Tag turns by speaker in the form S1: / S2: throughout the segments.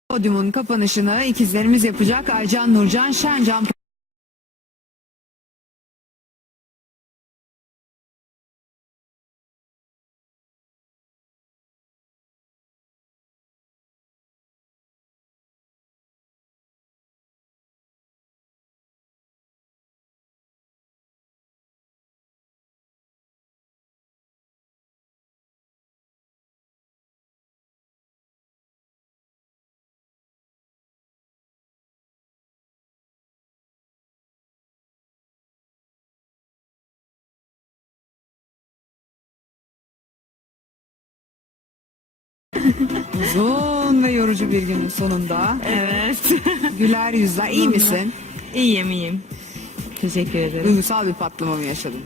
S1: Podyumun kapanışını ikizlerimiz yapacak. Aycan, Nurcan, Şencan. Uzun ve yorucu bir günün sonunda.
S2: Evet.
S1: Güler yüzler. İyi misin?
S2: İyiyim. Teşekkür ederim.
S1: Duygusal bir patlama mı yaşadın?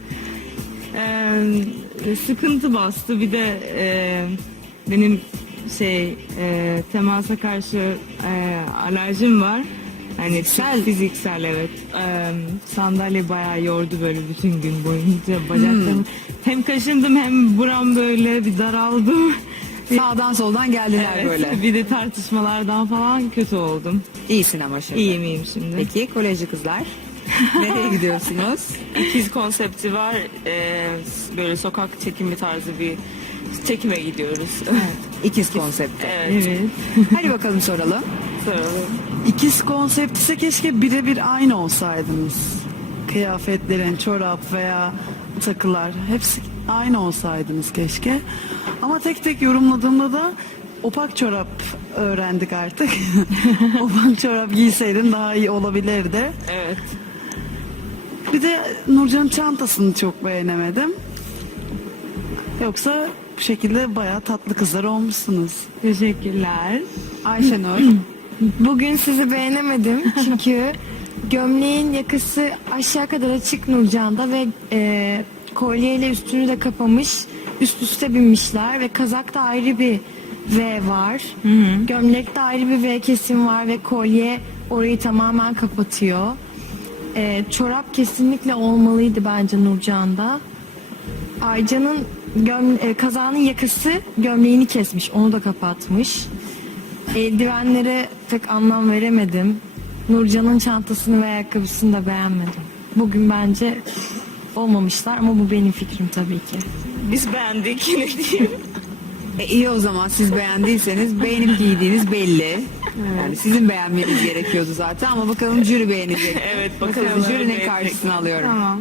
S2: Sıkıntı bastı. Bir de benim temasa karşı alerjim var. Hani fiziksel evet. Sandalye bayağı yordu böyle bütün gün boyunca bacaklarım. Hem kaşındım hem buram böyle bir daraldım.
S1: Sağdan soldan geldiler
S2: Evet,
S1: böyle.
S2: bir de tartışmalardan falan kötü oldum.
S1: İyisin ama şimdi.
S2: İyiyim şimdi.
S1: Peki kolejci kızlar. Nereye gidiyorsunuz?
S3: İkiz konsepti var. Böyle sokak çekimi tarzı bir çekime gidiyoruz.
S1: İkiz konsepti.
S3: Evet.
S2: Evet.
S1: Hadi bakalım soralım.
S3: Soralım.
S4: İkiz konsepti ise keşke birebir aynı olsaydınız. Kıyafetlerin, çorap veya takılar hepsi aynı olsaydınız keşke. Ama tek tek yorumladığımda da opak çorap öğrendik artık. Opak çorap giyseydin daha iyi olabilirdi.
S3: Evet.
S4: Bir de Nurcan'ın çantasını çok beğenemedim. Yoksa bu şekilde bayağı tatlı kızlar olmuşsunuz.
S2: Teşekkürler.
S1: Ayşenur.
S5: Bugün sizi beğenemedim çünkü gömleğin yakası aşağı kadar açık Nurcan'da ve kolyeyle üstünü de kapamış, üst üste binmişler ve kazakta ayrı bir V var. Gömlekte ayrı bir V kesim var ve kolye orayı tamamen kapatıyor. Çorap kesinlikle olmalıydı bence Nurcan'da. Aycan'ın kazağının yakası gömleğini kesmiş, onu da kapatmış. Eldivenlere pek anlam veremedim. Nurcan'ın çantasını ve ayakkabısını da beğenmedim. Bugün bence olmamışlar ama bu benim fikrim tabii ki.
S3: Biz beğendik. Ne diyeyim?
S1: İyi o zaman siz beğendiyseniz beğenip giydiğiniz belli. Yani sizin beğenmeniz gerekiyordu zaten ama bakalım jüri beğenecek.
S3: Evet,
S1: Sizi
S3: bakalım.
S1: jürinin karşısına alıyorum.
S2: Tamam.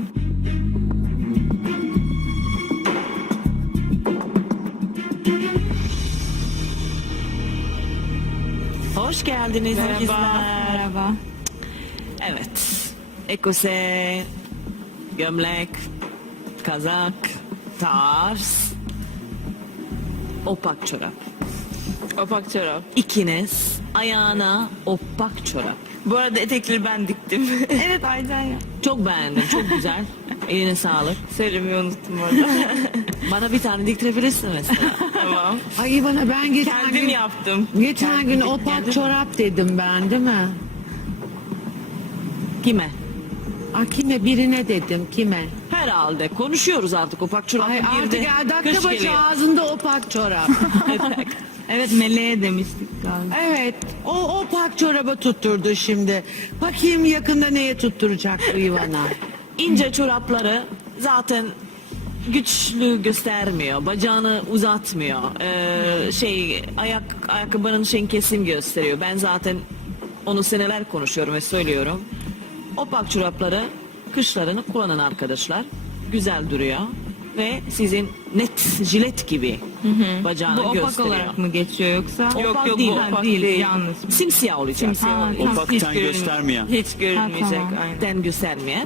S6: Hoş geldiniz ikizler.
S2: Merhaba.
S6: Evet. Ekose, gömlek, kazak, tarz, opak çorap.
S3: Opak çorap.
S6: İkiniz ayağına opak çorap.
S3: Bu arada etekleri ben diktim.
S2: Evet Aycan ya.
S6: Çok beğendim, çok güzel. Eline sağlık.
S3: Söylemeyi unuttum orada.
S6: Bana bir tane diktirebilirsin mesela.
S3: Tamam.
S7: Ay bana ben geçen
S3: Kendim
S7: gün,
S3: yaptım.
S7: geçen gün opak çorap dedim ben değil mi?
S6: Kime?
S7: Ay kime birine dedim kime?
S6: Herhalde konuşuyoruz artık opak çorap
S7: Ay artık
S6: girdi.
S7: dakika
S6: Kış
S7: başı
S6: geliyor.
S7: ağzında opak çorap.
S2: Evet Meleğe demiştik galiba.
S7: Evet o opak çoraba tutturdu şimdi. Bakayım yakında neye tutturacak bu Ivana?
S6: İnce çorapları zaten güçlü göstermiyor. Bacağını uzatmıyor. Ayakkabının kesim gösteriyor. Ben zaten onu seneler konuşuyorum ve söylüyorum. Opak çorapları kışlarını kullanan arkadaşlar. Güzel duruyor. Ve sizin net jilet gibi bacağını
S2: Bu opak
S6: gösteriyor.
S2: olarak mı geçiyor yoksa?
S6: Yok,
S3: Yok,
S6: değil.
S3: bu
S2: Ha,
S3: opak
S2: değil,
S3: değil.
S2: yalnız.
S6: Simsiyah olacak.
S2: Ha, tamam.
S8: Opakten göstermeyen.
S3: Hiç görünmeyecek.
S2: Ha, tamam.
S3: Aynen.
S6: Den göstermeyen.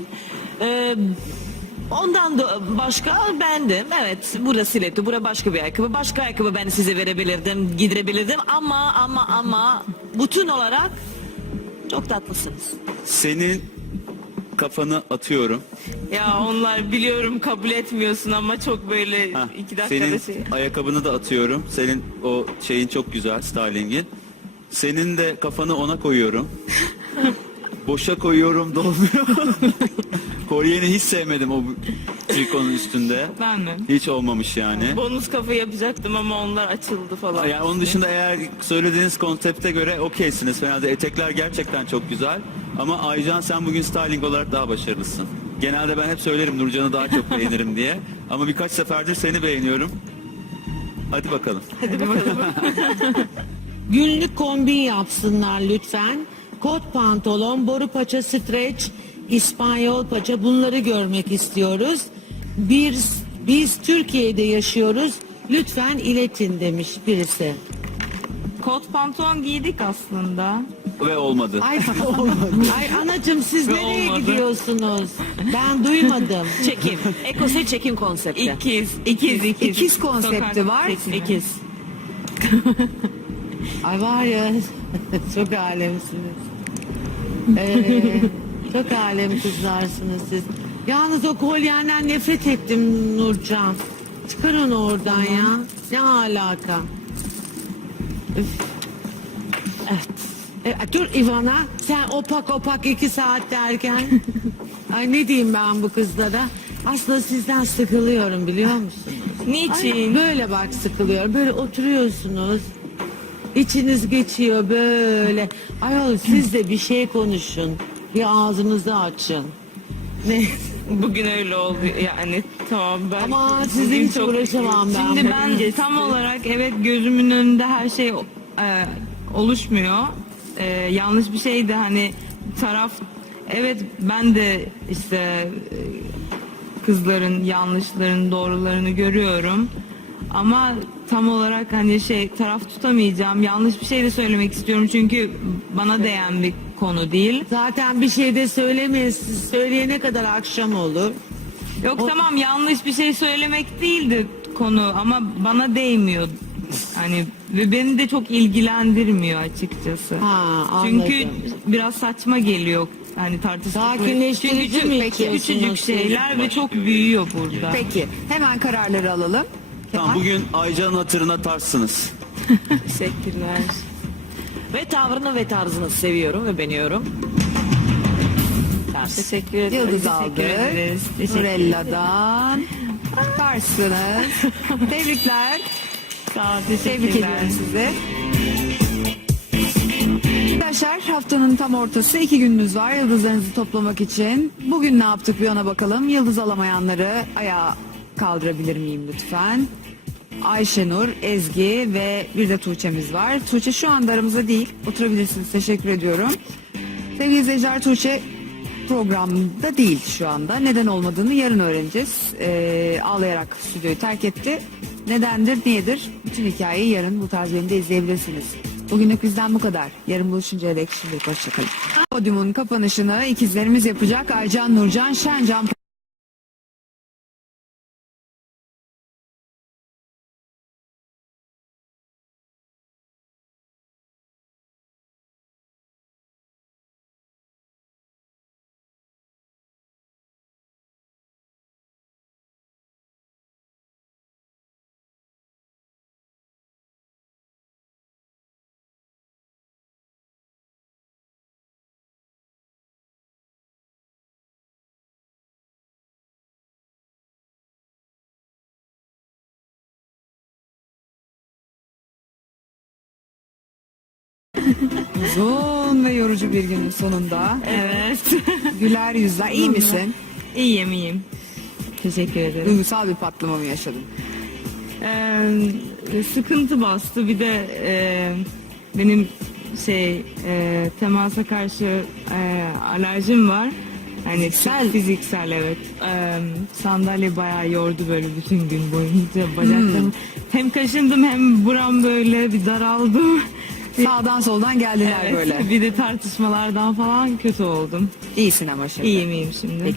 S6: Ondan da başka beğendim. Evet, bura stiletto, bura başka bir ayakkabı. Başka ayakkabı ben size verebilirdim, giydirebilirdim ama bütün olarak çok tatlısınız.
S8: Senin kafanı atıyorum.
S3: Ya onlar biliyorum kabul etmiyorsun ama çok böyle
S8: Heh,
S3: 2 dakikada
S8: senin
S3: şey.
S8: ayakkabını da atıyorum. Senin o şeyin çok güzel, stylingin. Senin de kafanı ona koyuyorum. Boşa koyuyorum, dolmuyor. Kolyeni hiç sevmedim o trikonun üstünde.
S3: Ben mi?
S8: Hiç olmamış yani.
S3: Bonus kafa yapacaktım ama onlar açıldı falan.
S8: Yani onun dışında eğer söylediğiniz konsepte göre okeysiniz. Fena etekler gerçekten çok güzel. Ama Aycan sen bugün styling olarak daha başarılısın. Genelde ben hep söylerim Nurcan'ı daha çok beğenirim diye. Ama birkaç seferdir seni beğeniyorum. Hadi bakalım.
S7: Günlük kombin yapsınlar lütfen. Kot pantolon, boru paça, streç, İspanyol paça, bunları görmek istiyoruz. Biz Türkiye'de yaşıyoruz. Lütfen iletin demiş birisi.
S2: Kot pantolon giydik aslında.
S8: Ve olmadı.
S7: Ay anacığım siz nereye
S3: olmadı.
S7: gidiyorsunuz? Ben duymadım.
S6: Çekim. Ekose çekim konsepti.
S1: İkiz konsepti var.
S6: İkiz.
S7: Ay var ya çok alemsiniz. Çok alem kızlarsınız siz. Yalnız o kolyenden nefret ettim Nurcan. Çıkar onu oradan ya. Ne alaka? Üf. Evet. Dur Ivana, sen opak 2 saat derken. Ay ne diyeyim ben bu kızlara? Aslında sizden sıkılıyorum biliyor musunuz?
S3: Niçin?
S7: Böyle bak sıkılıyorum. Böyle oturuyorsunuz. İçiniz geçiyor böyle. Ayol siz de bir şey konuşun. Bir ağzınızı açın. Ne?
S3: Bugün öyle oldu yani. Tamam ben.
S7: Ama sizle
S3: bugün
S7: hiç
S3: çok-
S7: uğraşamam ben.
S2: Şimdi ben tam olarak evet gözümün önünde her şey oluşmuyor. Yanlış bir şey de hani taraf evet ben de işte kızların yanlışlarını doğrularını görüyorum. Ama tam olarak hani taraf tutamayacağım. Yanlış bir şey de söylemek istiyorum çünkü bana değen bir konu değil.
S7: Zaten bir şey de söylemeyiz. Söyleyene kadar akşam olur.
S2: Yok tamam yanlış bir şey söylemek değildi konu ama bana değmiyor. Hani ve beni de çok ilgilendirmiyor açıkçası.
S7: Ha,
S2: Çünkü
S7: anladım.
S2: biraz saçma geliyor hani tartışmak.
S7: Sakinleştirici
S2: Çünkü
S7: mi
S2: küçücük
S7: içiyorsunuz siz?
S2: şeyler ve çok büyüyor burada.
S1: Peki hemen kararları alalım.
S8: Tamam, bugün Aycan'ın hatırına tarsınız.
S3: Teşekkürler.
S6: Ve tavrını ve tarzını seviyorum ve beğeniyorum. Ters.
S3: Teşekkür ederim.
S1: Yıldız aldı.
S2: ederiz. Teşekkür
S1: Nurella'dan. Tarsınız. Tebrikler.
S2: Sağ ol,
S1: Tebrik
S2: teşekkürler.
S1: ediyorum sizi. Arkadaşlar haftanın tam ortası 2 gününüz var yıldızlarınızı toplamak için. Bugün ne yaptık bir ona bakalım. Yıldız alamayanları ayağa kaldırabilir miyim lütfen? Ayşenur, Ezgi ve bir de Tuğçe'miz var. Tuğçe şu anda aramızda değil. Oturabilirsiniz. Teşekkür ediyorum. Sevgili izleyiciler Tuğçe programda değil şu anda. Neden olmadığını yarın öğreneceğiz. Ağlayarak stüdyoyu terk etti. Nedendir, niyedir? Bütün hikayeyi yarın bu tarz bölümde izleyebilirsiniz. Bugünlük bizden bu kadar. Yarın buluşuncaya dek şimdilik hoşçakalın. Podyumun kapanışını ikizlerimiz yapacak. Aycan, Nurcan, Şencan. Uzun ve yorucu bir günün sonunda.
S2: Evet.
S1: Güler yüzler. İyi misin?
S2: iyiyim. Teşekkür ederim.
S1: Duygusal bir patlama mı yaşadın?
S2: Sıkıntı bastı. Bir de benim temasa karşı alerjim var. Hani fiziksel evet. Sandalye bayağı yordu böyle bütün gün boyunca bacaklarım. Hem kaşındım hem buram böyle bir daraldım.
S1: Sağdan soldan geldiler
S2: Evet,
S1: böyle.
S2: bir de tartışmalardan falan kötü oldum.
S1: İyisin ama şimdi.
S2: İyiyim şimdi.